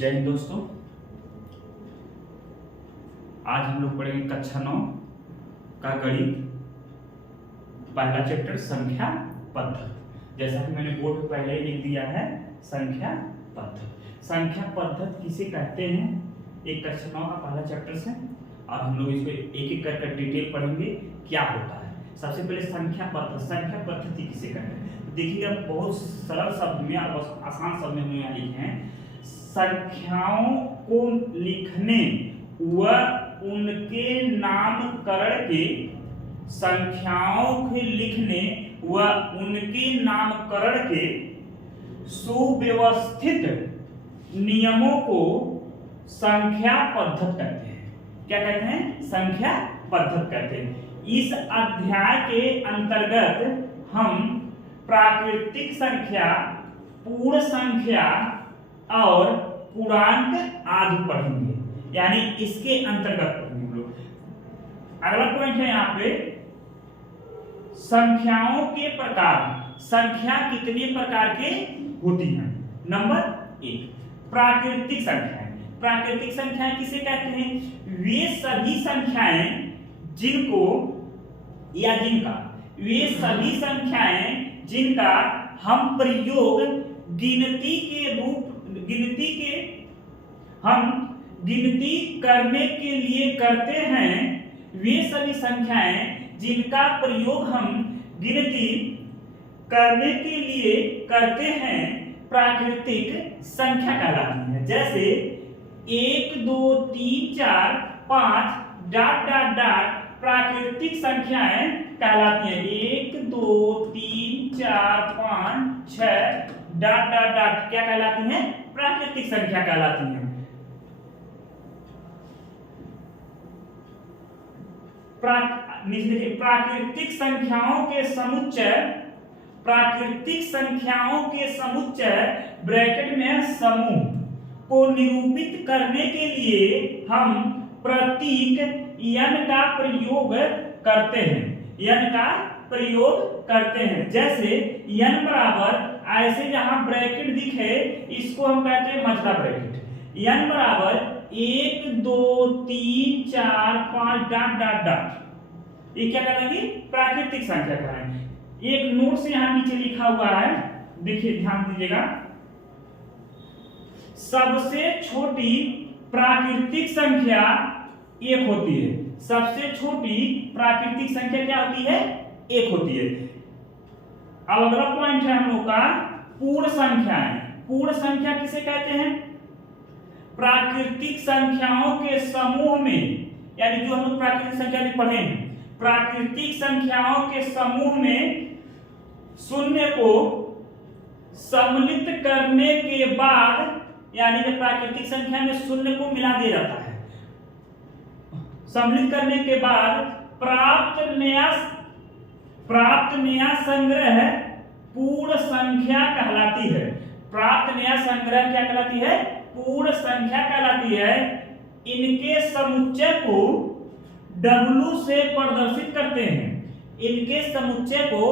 जय हिंद दोस्तों। आज हम लोग पढ़ेंगे कक्षा 9 का गणित, पहला चैप्टर संख्या पद्धत। जैसा कि मैंने बोर्ड पे पहले ही लिख दिया है, संख्या पद्धत। संख्या पद्धत किसे कहते हैं, एक कक्षा 9 का पहला चैप्टर से, और हम लोग इसको एक एक कर डिटेल पढ़ेंगे क्या होता है। सबसे पहले संख्या पद्धति किसे कहते हैं। देखिएगा, बहुत सरल शब्द में और आसान शब्द में हम यहाँ लिखे हैं, संख्याओं को लिखने व उनके नामकरण के, संख्याओं के लिखने व उनके नामकरण के सुव्यवस्थित नियमों को संख्या पद्धत कहते हैं। क्या कहते हैं? संख्या पद्धत कहते हैं। इस अध्याय के अंतर्गत हम प्राकृतिक संख्या, पूर्ण संख्या और पूर्णांक आदि पढ़ेंगे, यानी इसके अंतर्गत पढ़ेंगे हम लोग। अगला पॉइंट है यहाँ पे, संख्याओं के प्रकार। संख्या कितने प्रकार के होती हैं? नंबर 1, प्राकृतिक संख्याएं। प्राकृतिक संख्याएं किसे कहते हैं? वे सभी संख्याएं जिनको या जिनका, वे सभी संख्याएं जिनका हम प्रयोग गिनती करने के लिए करते हैं, वे सभी संख्याएं जिनका प्रयोग हम गिनती करने के लिए करते हैं प्राकृतिक संख्या कहलाती है। जैसे 1 2 3 4 5 ... प्राकृतिक संख्याएं कहलाती हैं। 1 2 3 4 5 6 ... क्या कहलाती हैं? प्राकृतिक संख्या कहलाती हैं। प्राकृतिक संख्याओं के समुच्चय, प्राकृतिक संख्याओं के समुच्चय ब्रैकेट में समूह को निरूपित करने के लिए हम प्रतीक n का प्रयोग करते हैं। n का प्रयोग करते हैं। जैसे n बराबर, ऐसे जहां ब्रैकेट दिखे इसको हम कहते हैं मझला ब्रैकेट। n बराबर 1 2 3 4 5 ... ये क्या कहलाएगी? प्राकृतिक संख्या कहलाएगी। एक नोट से यहां नीचे लिखा हुआ है, देखिए ध्यान दीजिएगा। सबसे छोटी प्राकृतिक संख्या 1 होती है। सबसे छोटी प्राकृतिक संख्या क्या होती है? 1 होती है। अब अगला पॉइंट है हम लोग का पूर्ण संख्याएं। पूर्ण संख्या किसे कहते हैं? प्राकृतिक संख्याओं के समूह में, यानी जो हम लोग प्राकृतिक संख्या भी पढ़े हैं, प्राकृतिक संख्याओं के समूह में शून्य को सम्मिलित करने के बाद, यानी कि प्राकृतिक संख्या में शून्य को मिला दिया जाता है, सम्मिलित करने के बाद प्राप्त नया संग्रह पूर्ण संख्या कहलाती है। प्राप्त नया संग्रह क्या कहलाती है? पूर्ण संख्या कहलाती है। इनके समुच्चय को W से प्रदर्शित करते हैं। इनके समुच्चय को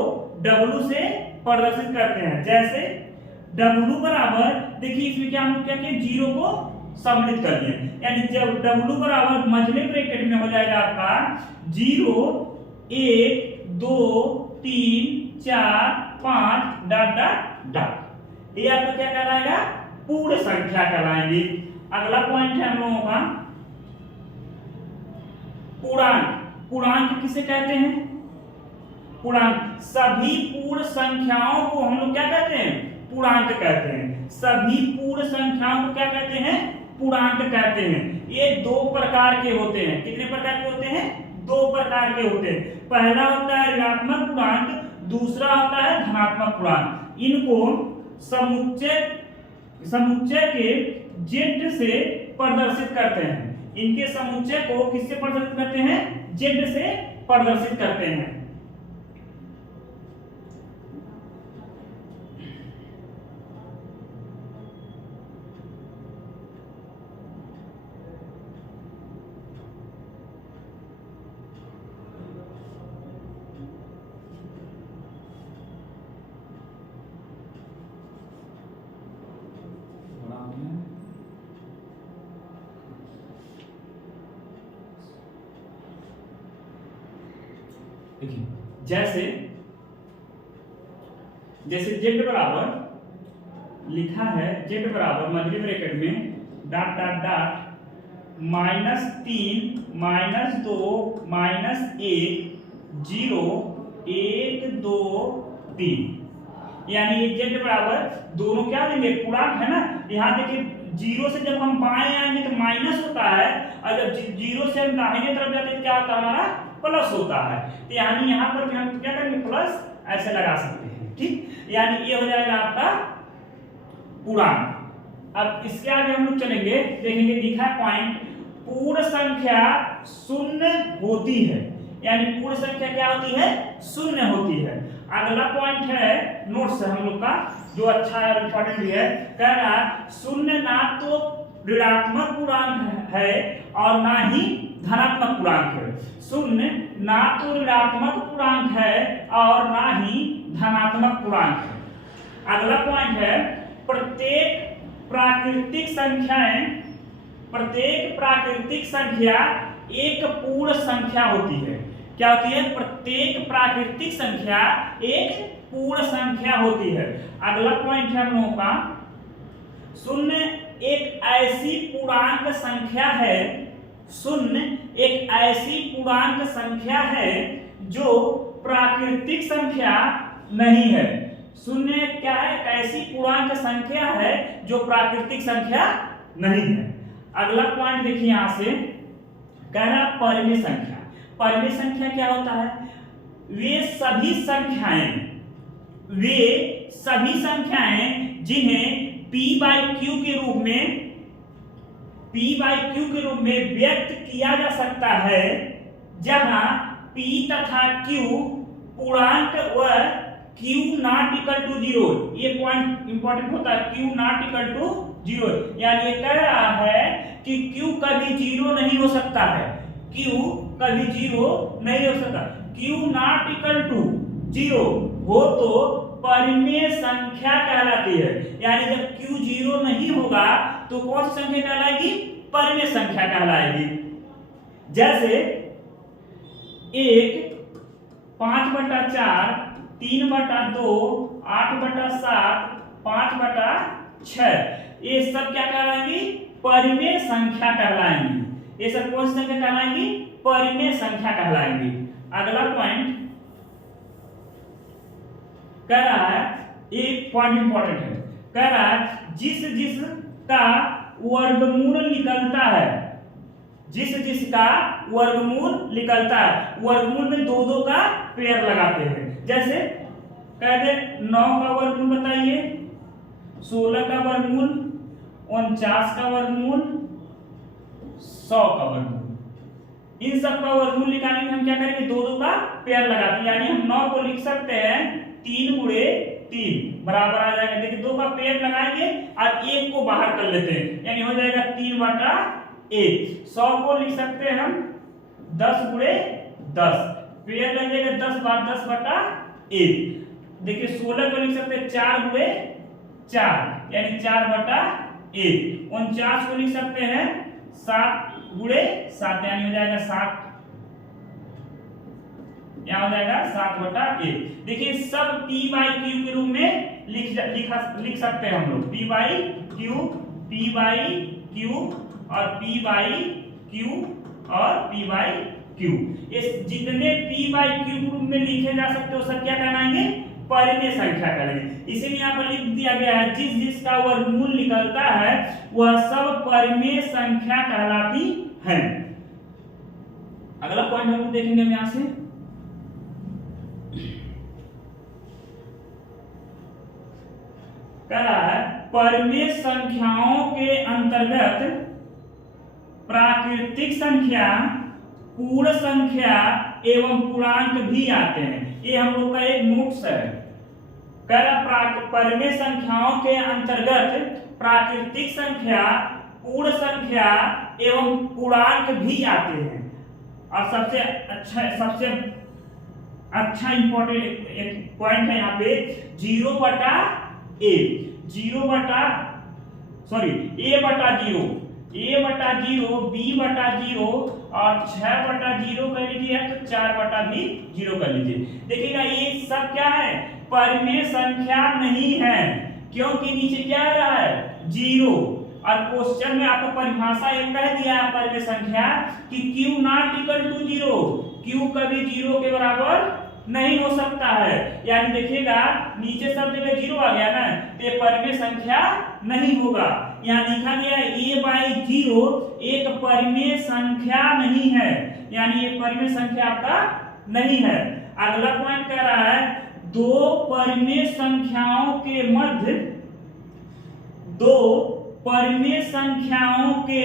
W से प्रदर्शित करते हैं। जैसे W बराबर, देखिए इसमें क्या हम क्या किए, 0 को सम्मिलित कर दिए, यानी जब W बराबर मझले ब्रैकेट में हो जाएगा आपका 0 1 2 3 4 5 ... ये आपका क्या कहलाएगा? पूर्ण संख्या कहलाएंगी। अगला पॉइंट है हम लोगों का पूर्णांक। पूर्णांक किसे कहते हैं? पूर्णांक, सभी पूर्ण संख्याओं को हम लोग क्या कहते हैं? पूर्णांक कहते हैं। सभी पूर्ण संख्याओं को क्या कहते हैं? पूर्णांक कहते हैं। ये 2 प्रकार के होते हैं। कितने प्रकार के होते हैं? 2 प्रकार के होते हैं। पहला होता है ऋणात्मक पूर्णांक, दूसरा होता है धनात्मक पूर्णांक। इनको समुच्चय के z से प्रदर्शित करते हैं। इनके समुच्चय को किससे प्रदर्शित करते हैं? z से प्रदर्शित करते हैं। देखिए जैसे जैसे जेड बराबर लिखा है, जेड बराबर मध्य ब्रैकेट में डॉट डॉट डॉट -3 -2 -1 0 1 2 3, यानी ये जेड बराबर दोनों क्या देंगे पूर्णांक है ना। यहाँ देखिए जीरो से जब हम बाएं आएंगे तो माइनस होता है, और जब जीरो से हम दाहिने तरफ जाते हैं क्या होता है हमारा प्लस होता है। तो यानी यहाँ पर भी हम क्या करेंगे प्लस ऐसे लगा सकते हैं, ठीक। यानी ये हो जाएगा आपका पूर्णांक। अब इसके आगे हम लोग चलेंगे, देखेंगे लिखा है पॉइंट पूर्ण संख्या शून्य होती है, यानी पूर्ण संख्या क्या होती है शून्य होती है। अगला पॉइंट है नोट्स है हम लोग का जो अच्छा है इंपॉर्टेंट भी है, कह रहा है शून्य ना तो ऋणात्मक पूर्णांक है और ना ही धनात्मक पूर्णांक है। शून्य ना तो ऋणात्मक पूर्णांक है और ना ही धनात्मक पूर्णांक है। अगला पॉइंट है प्रत्येक प्राकृतिक संख्या एक पूर्ण संख्या होती है। क्या होती है? प्रत्येक प्राकृतिक संख्या एक पूर्ण संख्या होती है। अगला पॉइंट है हम लोगों का शून्य एक ऐसी पूर्णांक संख्या है, शून्य एक ऐसी पूर्णांक संख्या है जो प्राकृतिक संख्या नहीं है। शून्य क्या है? एक ऐसी पूर्णांक संख्या है जो प्राकृतिक संख्या नहीं है। अगला पॉइंट देखिए यहां से कह रहा परिमेय संख्या। परिमेय संख्या क्या होता है? वे सभी संख्याएं जिन्हें p/q के रूप में व्यक्त किया जा सकता है, जहां p तथा q पूर्णांक व q नॉट इक्वल टू 0। ये पॉइंट इंपॉर्टेंट होता है, q नॉट इक्वल टू 0, यानी ये कह रहा है कि q कभी 0 नहीं हो सकता है, q कभी 0 नहीं हो सकता। q नॉट इक्वल टू 0 हो तो परिमेय संख्या कहलाती है, यानी जब q 0 नहीं होगा तो कौन सी संख्या कहलाएगी? परिमेय संख्या कहलाएगी। जैसे 1 5/4 3/2 8/7 5/6, ये सब क्या कहलाएंगी? परिमेय संख्या कहलाएंगी। ये सब कौन सी संख्या कहलाएंगी? परिमेय संख्या कहलाएंगी। अगला पॉइंट कह रहा है, एक पॉइंट इंपॉर्टेंट है, कह रहा है जिस का वर्गमूल निकलता है, जिसका वर्गमूल निकलता है, वर्गमूल में 2 का पेयर लगाते हैं। जैसे कहते 9 का वर्गमूल बताइए, 16 का वर्गमूल, 49 का वर्गमूल, 100 का वर्गमूल। इन सब का वर्गमूल निकालने में हम क्या करेंगे? 2 का पेयर लगाते हैं, यानी हम 9 को लिख सकते हैं 3 × 3 बराबर आ जाएगा। देखिए 2 का पेयर लगाएंगे और 1 को बाहर कर लेते हैं, यानी हो जाएगा 3/1। 100 को लिख सकते हैं हम 10 × 10, पेयर लगेगा 10 बार 10/1। देखिए 16 को लिख सकते हैं 4 × 4, यानी 4/1। 49 को लिख सकते हैं 7 × 7, यानी हो जाएगा 7, यहाँ हो जाएगा 7/1। देखिए सब p/q के रूप में लिख सकते हैं हम लोग, p/q और p/q और p/q। ये जितने p/q के रूप में लिखे जा सकते हो सब क्या कहलाएंगे? परिमेय संख्या कहलाएंगे। इसीलिए यहाँ पर लिख दिया गया है जिसका वर्गमूल निकलता है वह सब परिमेय संख्या कहलाती है। अगला पॉइंट हम लोग देखेंगे हम यहाँ से, कह रहा है परिमेय संख्याओं के अंतर्गत प्राकृतिक संख्या, पूर्ण संख्या एवं पूर्णांक भी आते हैं। ये हम लोग का एक नोट्स है। कह रहा परिमेय संख्याओं के अंतर्गत प्राकृतिक संख्या, पूर्ण संख्या एवं पूर्णांक भी आते हैं। और सबसे अच्छा इंपॉर्टेंट एक पॉइंट है यहाँ पे a/0, a/0 b/0 और 6/0 कर लीजिए तो 4/0 कर लीजिए। देखिएगा ये सब क्या है, परिमेय संख्या नहीं है, क्योंकि नीचे क्या आ रहा है, 0। और क्वेश्चन में आपको परिभाषा एक कह दिया है परिमेय संख्या कि q not equal to 0, q कभी 0 के बराबर नहीं हो सकता है। यानी देखिएगा नीचे सब जगह 0 आ गया ना, तो ये परिमेय संख्या नहीं होगा। यहाँ लिखा गया है a/0 एक परिमेय संख्या नहीं है, यानी ये परिमेय संख्या आपका नहीं है। अगला पॉइंट कह रहा है दो परिमेय संख्याओं के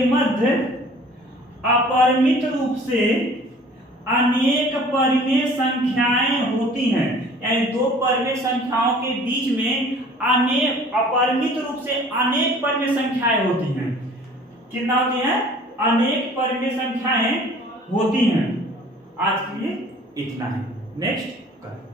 मध्य अपरिमित रूप से अनेक परिमेय संख्याएं होती हैं। यानी दो परिमेय संख्याओं के बीच में अपरिमित रूप से अनेक परिमेय संख्याएं होती हैं। कितना होती हैं, अनेक परिमेय संख्याएं होती हैं। आज के लिए इतना है, नेक्स्ट करें।